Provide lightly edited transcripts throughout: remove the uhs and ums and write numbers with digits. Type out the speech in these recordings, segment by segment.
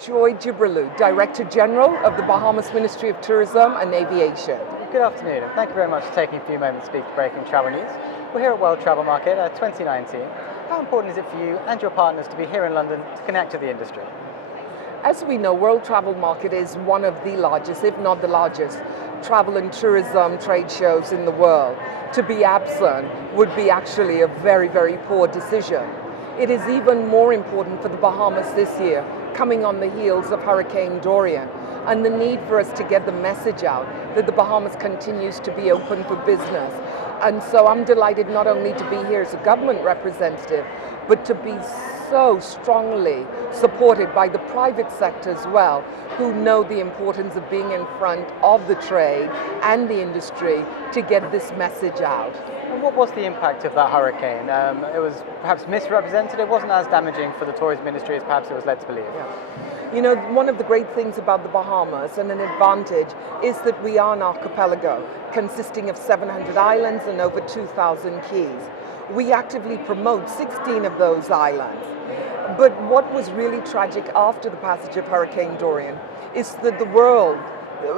Joy Jibrilu, Director General of the Bahamas Ministry of Tourism and Aviation. Good afternoon, and thank you very much for taking a few moments to speak to Breaking Travel News. We're here at World Travel Market 2019. How important is it for you and your partners to be here in London to connect to the industry? As we know, World Travel Market is one of the largest, if not the largest, travel and tourism trade shows in the world. To be absent would be actually a very, very poor decision. It is even more important for the Bahamas this year, coming on the heels of Hurricane Dorian, and the need for us to get the message out that the Bahamas continues to be open for business. And so I'm delighted not only to be here as a government representative, but to be so strongly supported by the private sector as well, who know the importance of being in front of the trade and the industry to get this message out. And what was the impact of that hurricane? It was perhaps misrepresented. It wasn't as damaging for the tourism industry as perhaps it was led to believe. Yeah. You know, one of the great things about the Bahamas, and an advantage, is that we are an archipelago consisting of 700 islands and over 2,000 keys. We actively promote 16 of those islands. But what was really tragic after the passage of Hurricane Dorian is that the world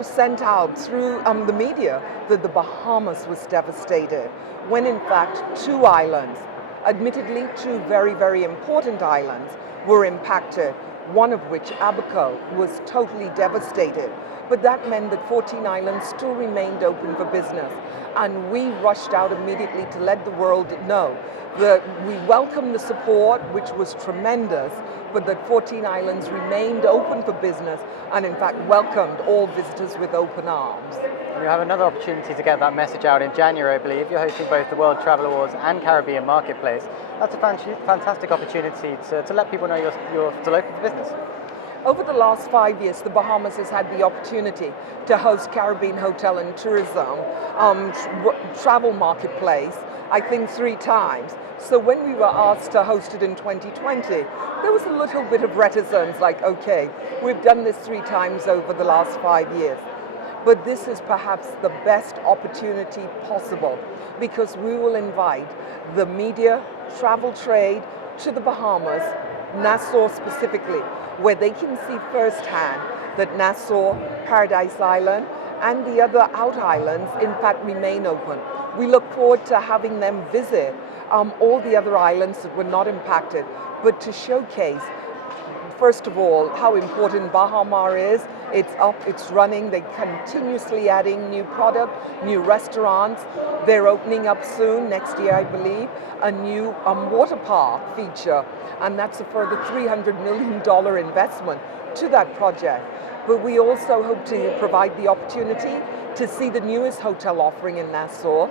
sent out through the media that the Bahamas was devastated, when in fact 2 islands, admittedly 2 very, very important islands, were impacted, one of which, Abaco, was totally devastated. But that meant that 14 islands still remained open for business. And we rushed out immediately to let the world know that we welcomed the support, which was tremendous, but that 14 islands remained open for business and in fact welcomed all visitors with open arms. You have another opportunity to get that message out in January, I believe. You're hosting both the World Travel Awards and Caribbean Marketplace. That's a fantastic opportunity to let people know you're still open for business. Over the last 5 years, the Bahamas has had the opportunity to host Caribbean Hotel and Tourism Travel Marketplace, I think 3 times. So when we were asked to host it in 2020, there was a little bit of reticence, like, okay, we've done this 3 times over the last 5 years. But this is perhaps the best opportunity possible, because we will invite the media, travel trade to the Bahamas, Nassau specifically, where they can see firsthand that Nassau, Paradise Island, and the other out islands in fact remain open. We look forward to having them visit all the other islands that were not impacted, but to showcase, first of all, how important Bahamas is. It's up, it's running, they're continuously adding new product, new restaurants. They're opening up soon, next year I believe, a new water park feature, and that's a further $300 million investment to that project. But we also hope to provide the opportunity to see the newest hotel offering in Nassau.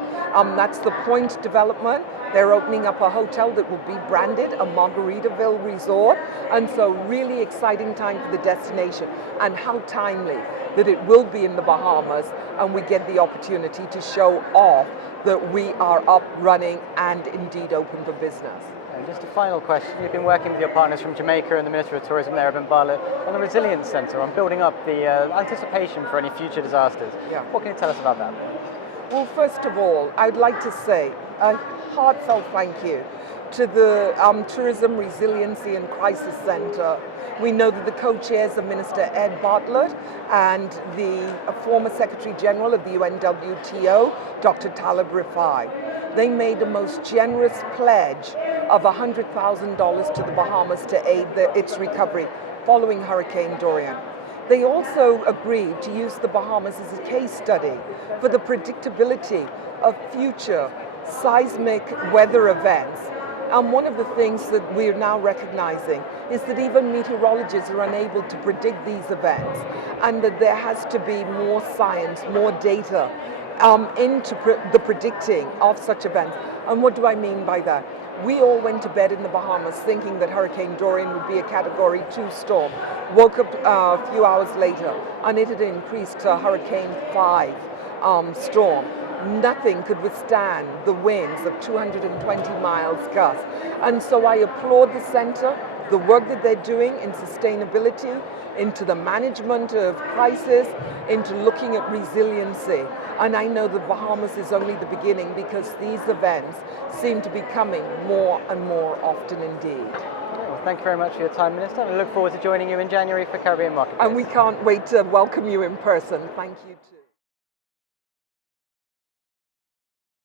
That's the Point development. They're opening up a hotel that will be branded a Margaritaville resort, and so really exciting time for the destination, and how timely that it will be in the Bahamas, and we get the opportunity to show off that we are up, running, and indeed open for business. And just a final question. You've been working with your partners from Jamaica and the Ministry of Tourism there, Bartlett, on the Resilience Centre, on building up the anticipation for any future disasters. Yeah. What can you tell us about that? Well, first of all, I'd like to say a heartfelt thank you to the Tourism Resiliency and Crisis Centre. We know that the co-chairs are Minister Ed Bartlett and the former Secretary General of the UNWTO, Dr. Talib Rifai. They made the most generous pledge of $100,000 to the Bahamas to aid its recovery following Hurricane Dorian. They also agreed to use the Bahamas as a case study for the predictability of future seismic weather events. And one of the things that we're now recognizing is that even meteorologists are unable to predict these events, and that there has to be more science, more data into the predicting of such events. And what do I mean by that? We all went to bed in the Bahamas thinking that Hurricane Dorian would be a Category 2 storm. Woke up a few hours later and it had increased to a Hurricane 5 storm. Nothing could withstand the winds of 220 miles gust. And so I applaud the center the work that they're doing in sustainability, into the management of crisis, into looking at resiliency. And I know the Bahamas is only the beginning, because these events seem to be coming more and more often indeed. Well, thank you very much for your time, Minister. We look forward to joining you in January for Caribbean Marketplace. And we can't wait to welcome you in person. Thank you too.